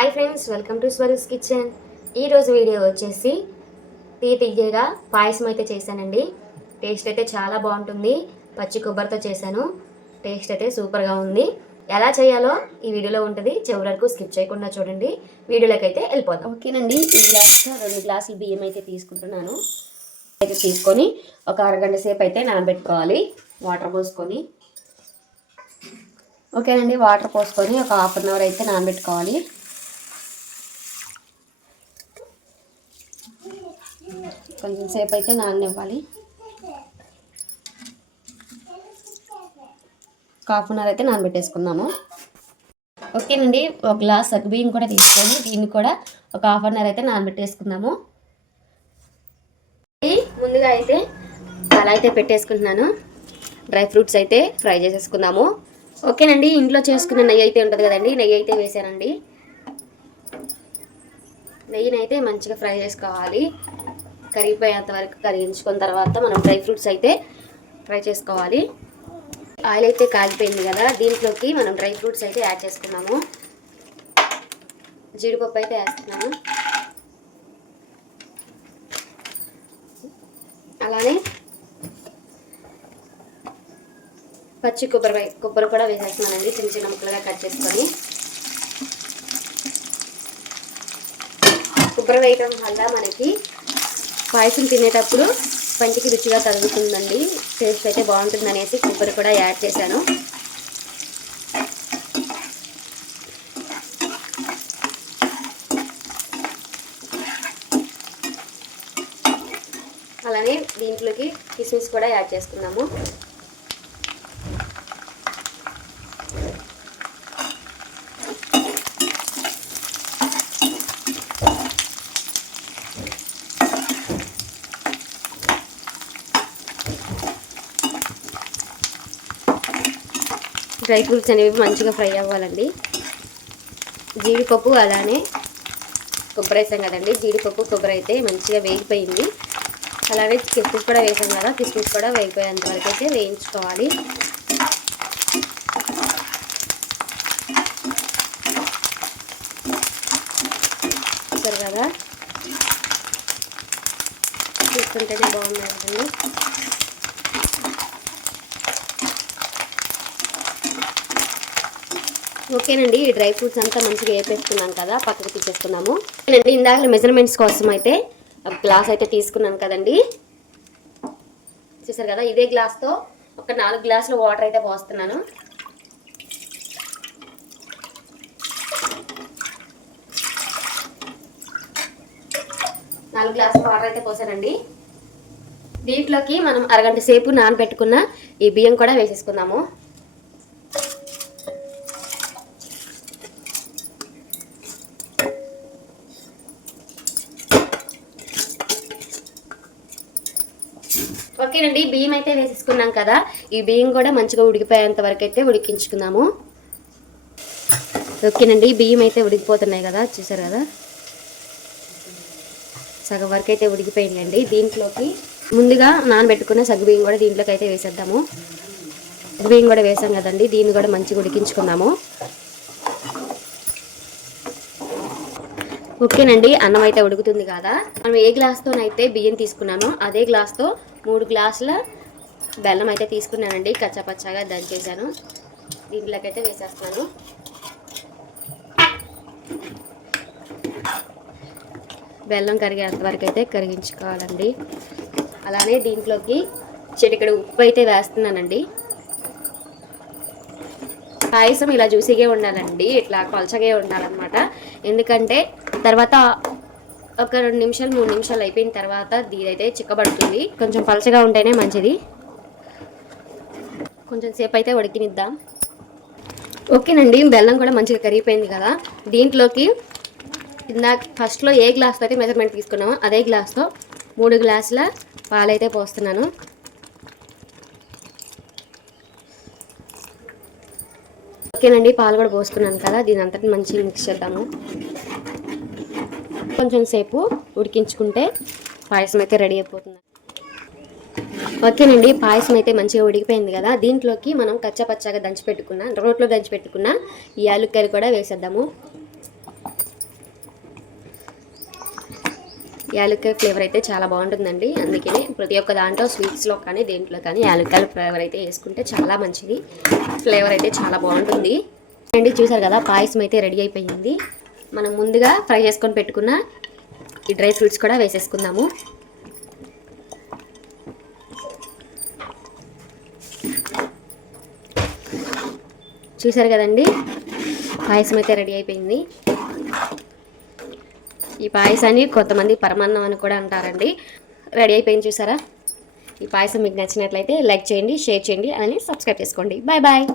Hi friends welcome to Swaroos kitchen ఈరోజు video వచ్చేసి తీ తీయగా పాయసం అయితే చేశానండి. టేస్ట్ అయితే చాలా బాగుంటుంది. పచ్చి కొబ్బరితో చేశాను. టేస్ట్ అయితే సూపర్గా ఉంది. ఎలా చేయాలో ఈ వీడియోలో ఉంటుంది చివరి వరకు స్కిప్ చేయకుండా చూడండి. వీడియోలోకి అయితే వెళ్ళిపోతాం ఓకేనండి ఈ గ్లాస్లో రెండు గ్లాసులు బియ్యం అయితే తీసుకుంటున్నాను. అయితే తీసుకొని ఒక అరగంట సేపు అయితే నానబెట్టుకోవాలి. వాటర్ పోసుకొని. ఓకేనండి వాటర్ పోసుకొని ఒక హాఫ్ అన్ అవర్ అయితే నానబెట్టుకోవాలి. కొంచెం సేపు అయితే నాననివ్వాలి. హాఫ్ అన్ అవర్ అయితే నానబెట్టేసుకుందాము. ఓకేనండి ఒక గ్లాస్ బియ్యం కూడా తీసుకొని దీన్ని కూడా ఒక హాఫ్ అన్ అవర్ అయితే నానబెట్టేసుకుందాము. ముందుగా అయితే అలా అయితే పెట్టేసుకుంటున్నాను. డ్రై ఫ్రూట్స్ అయితే ఫ్రై చేసేసుకుందాము. ఓకేనండి ఇంట్లో చేసుకున్న నెయ్యి అయితే ఉంటుంది కదండి నెయ్యి అయితే వేసానండి. నెయ్యిని అయితే మంచిగా ఫ్రై చేసుకోవాలి. కరిగిపోయేంత వరకు కరిగించుకున్న తర్వాత మనం డ్రై ఫ్రూట్స్ అయితే ఫ్రై చేసుకోవాలి. ఆయిల్ అయితే కాగిపోయింది కదా దీంట్లోకి మనం డ్రై ఫ్రూట్స్ అయితే యాడ్ చేసుకున్నాము. జీడిపప్పు అయితే వేస్తున్నాను అలానే పచ్చి కొబ్బరి కొబ్బరి కూడా వేసేస్తున్నానండి. చిన్న చిన్న ముక్కలుగా కట్ చేసుకొని. కొబ్బరి వేయటం వల్ల మనకి పాయసం తినేటప్పుడు పంటికి రుచిగా తగులుతుందండి. టేస్ట్ అయితే బాగుంటుంది అనేసి కొబ్బరి కూడా యాడ్ చేశాను. అలానే దీంట్లోకి కిస్మిస్ కూడా యాడ్ చేసుకున్నాము డ్రై ఫ్రూట్స్ అనేవి మంచిగా ఫ్రై అవ్వాలండి. జీడిపప్పు అలానే కొబ్బరి వేసాం కదండి. జీడిపప్పు కొబ్బరి అయితే మంచిగా వేగిపోయింది. అలానే కిస్మిస్ కూడా వేసాం కదా కిస్మిస్ కూడా వేగిపోయేంత వరకు అయితే వేయించుకోవాలి. చూసారు కదా? చూస్తుంటేనే బాగుంది కదండి. ఓకేనండి ఈ డ్రై ఫ్రూట్స్ అంతా మంచిగా వేపేసుకున్నాం కదా పక్కకు తీసేసుకున్నాము. ఓకేనండి ఇందాక మెజర్మెంట్స్ కోసం అయితే గ్లాస్ అయితే తీసుకున్నాను కదండి. చూసారు కదా ఇదే గ్లాస్తో ఒక నాలుగు గ్లాసులు వాటర్ అయితే పోస్తున్నాను. నాలుగు గ్లాసులు వాటర్ అయితే పోసానండి. దీంట్లోకి మనం అరగంట సేపు నానబెట్టుకున్న ఈ బియ్యం కూడా వేసేసుకుందాము. ఓకేనండి బియ్యం అయితే వేసేసుకున్నాం కదా. ఈ బియ్యం కూడా మంచిగా ఉడికిపోయేంత వరకు అయితే ఉడికించుకుందాము. ఓకేనండి బియ్యం అయితే ఉడికిపోతున్నాయి కదా చూసారు కదా? సగం వరకు అయితే ఉడికిపోయిందండి దీంట్లోకి ముందుగా నానబెట్టుకున్న సగ్గు బియ్యం కూడా దీంట్లోకి అయితే వేసేద్దాము. సగ్గు బియ్యం కూడా వేసాం కదండి దీన్ని కూడా మంచిగా ఉడికించుకుందాము. ఓకేనండి అన్నం అయితే ఉడుకుతుంది కదా. మనం ఏ గ్లాస్తోనైతే బియ్యం తీసుకున్నానో అదే గ్లాస్తో మూడు గ్లాసుల బెల్లం అయితే తీసుకున్నానండి. కచ్చాపచ్చాగా దంచేసాను దీంట్లోకైతే వేసేస్తాను వేసేస్తున్నాను. బెల్లం కరిగేంత వరకు అయితే కరిగించుకోవాలండి. అలానే దీంట్లోకి చిటికెడు ఉప్పు అయితే వేస్తున్నానండి. పాయసం ఇలా జ్యూసీగా ఉండాలండి. ఇట్లా కొలచగా ఉండాలన్నమాట. ఎందుకంటే తర్వాత ఒక రెండు నిమిషాలు మూడు నిమిషాలు అయిపోయిన తర్వాత దీదైతే చిక్కబడుతుంది. కొంచెం పలచగా ఉంటేనే మంచిది. కొంచెం సేపు అయితే ఉడికినిద్దాం. ఓకేనండి బెల్లం కూడా మంచిగా కరిగిపోయింది కదా. దీంట్లోకి ఇందాక ఫస్ట్లో ఏ గ్లాస్తో అయితే మెజర్మెంట్ తీసుకున్నామో అదే గ్లాస్తో మూడు గ్లాసుల పాలైతే పోస్తున్నాను. ఓకేనండి పాలు కూడా పోసుకున్నాను కదా. దీని అంతటి మంచిగా మిక్స్ చేద్దాము. కొంచెం సేపు ఉడికించుకుంటే పాయసం అయితే రెడీ అయిపోతుంది. ఓకేనండి పాయసం అయితే మంచిగా ఉడికిపోయింది కదా. దీంట్లోకి మనం కచ్చపచ్చగా దంచి పెట్టుకున్న రోట్లో దంచి పెట్టుకున్న ఈ యాలుక్కాయలు కూడా వేసేద్దాము. యాలుక్కాయ ఫ్లేవర్ అయితే చాలా బాగుంటుందండి. అందుకని ప్రతి ఒక్క దాంట్లో స్వీట్స్లో కానీ దేంట్లో కానీ యాలుక్కాయ ఫ్లేవర్ అయితే వేసుకుంటే చాలా మంచిది. ఫ్లేవర్ అయితే చాలా బాగుంటుంది. అండి చూసారు కదా పాయసం అయితే రెడీ అయిపోయింది. మనం ముందుగా ఫ్రై చేసుకొని పెట్టుకున్న ఈ డ్రై ఫ్రూట్స్ కూడా వేసేసుకుందాము. చూసారు కదండి? పాయసం అయితే రెడీ అయిపోయింది. ఈ పాయసాన్ని కొంతమంది పరమాన్నం అని కూడా అంటారండి. రెడీ అయిపోయింది చూసారా? ఈ పాయసం మీకు నచ్చినట్లయితే లైక్ చేయండి షేర్ చేయండి అలానే సబ్స్క్రైబ్ చేసుకోండి. Bye bye!